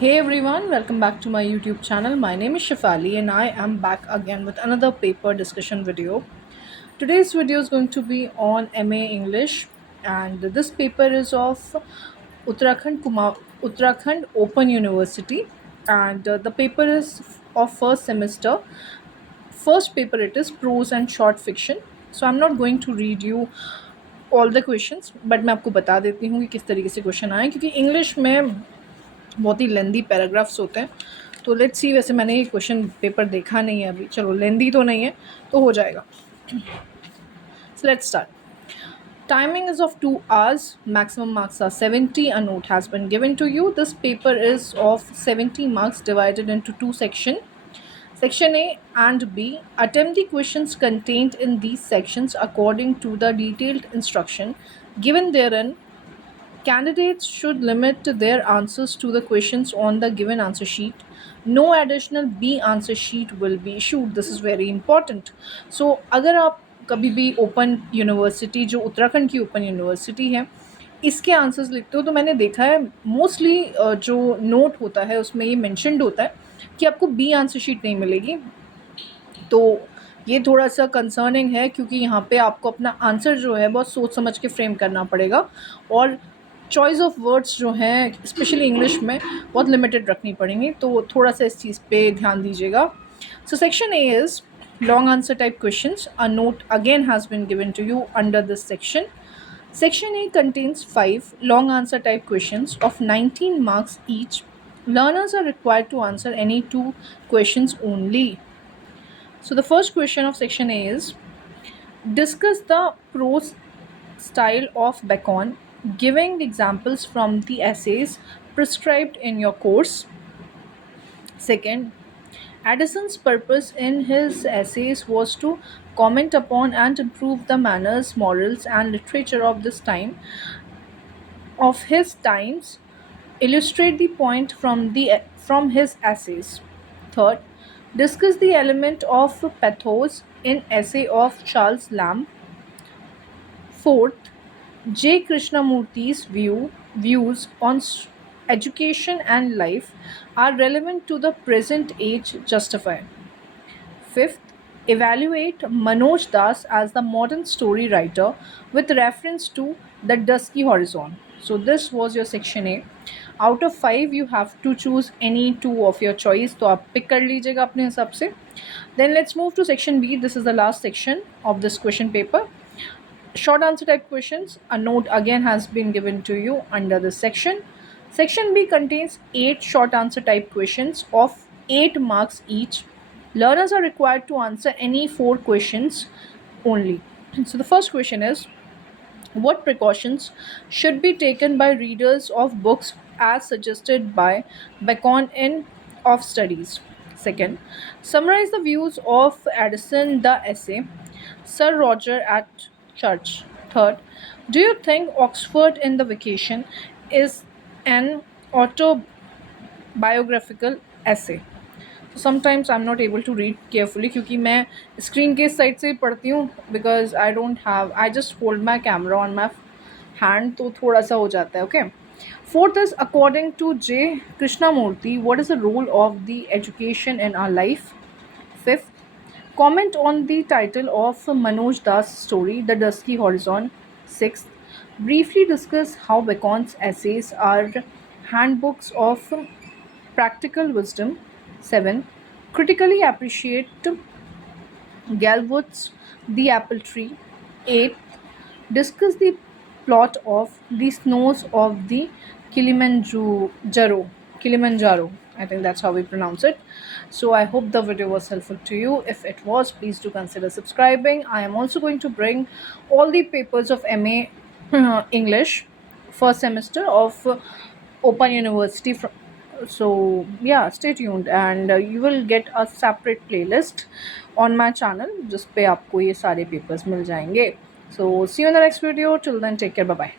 Hey everyone, welcome back to my YouTube channel. My name is Shafali and I am back again with another paper discussion video. Today's video is going to be on MA English and this paper is of Uttarakhand Open University and the paper is of first semester. First paper it is prose and short fiction. So I'm not going to read you all the questions but मैं आपको बता देती हूँ कि किस तरीके से question आए क्योंकि इंग्लिश में बहुत ही लेंदी पैराग्राफ्स होते हैं। तो लेट्स सी, वैसे मैंने ये क्वेश्चन पेपर देखा नहीं है अभी, चलो लेंदी तो नहीं है तो हो जाएगा। So let's start. Timing is of 2 hours, maximum marks are 70. A note has been given to you. This paper is of 70 marks divided into two sections. Section A and B. Attempt the questions contained in these sections according to the detailed instruction given therein. Candidates should limit their answers to the questions on the given answer sheet. No additional B answer sheet will be issued. This is very important. So अगर आप कभी भी open university, जो उत्तराखंड की open university है, इसके answers लिखते हो तो मैंने देखा है मोस्टली जो नोट होता है उसमें ये मेंशन्ड होता है कि आपको बी आंसर शीट नहीं मिलेगी। तो ये थोड़ा सा कंसर्निंग है क्योंकि यहाँ पे आपको अपना आंसर जो है बहुत सोच समझ के फ्रेम करना पड़ेगा और चॉइस ऑफ वर्ड्स जो हैं स्पेशली इंग्लिश में बहुत लिमिटेड रखनी पड़ेंगी। तो थोड़ा सा इस चीज़ पे ध्यान दीजिएगा। So section A is long answer type questions. A note again has been given to you under this section. Section A contains 5 long answer type questions of 19 marks each. Learners are required to answer any 2 questions only. So the first question of section A is, discuss the prose style of Bacon, giving examples from the essays prescribed in your course. Second, Addison's purpose in his essays was to comment upon and improve the manners, morals, and literature of this time, of his times, illustrate the point from his essays. Third, discuss the element of pathos in essay of Charles Lamb. Fourth, J. Krishnamurti's views on education and life are relevant to the present age justify. Fifth, evaluate Manoj Das as the modern story writer with reference to the dusky horizon. So this was your section A. Out of 5 you have to choose any 2 of your choice. तो आप pick कर लीजिएगा अपने हिसाब से. Then let's move to section B. This is the last section of this question paper. Short answer type questions. A note again has been given to you under this section. Section B contains 8 short answer type questions of 8 marks each. Learners are required to answer any 4 questions only. So the first question is, what precautions should be taken by readers of books as suggested by Bacon in Of Studies? Second, summarize the views of Addison the essay Sir Roger at Church. Third, do you think Oxford in the Vacation is an autobiographical essay? So sometimes I'm not able to read carefully क्योंकि मैं screen के side से पढ़ती हूँ because I just hold my camera on my hand, तो थोड़ा सा हो जाता है. Okay. Fourth is, according to J. Krishnamurti, what is the role of the education in our life? Fifth, comment on the title of Manoj Das' story, The Dusky Horizon. Sixth, briefly discuss how Bacon's essays are handbooks of practical wisdom. 7. Critically appreciate Galwood's The Apple Tree. 8. Discuss the plot of The Snows of the Kilimanjaro. I think that's how we pronounce it. So I hope the video was helpful to you. If it was, please do consider subscribing. I am also going to bring all the papers of MA English first semester of Open University. So yeah, stay tuned and you will get a separate playlist on my channel जिस पे आपको ये सारे papers मिल जाएंगे. So see you in the next video. Till then, take care. Bye bye.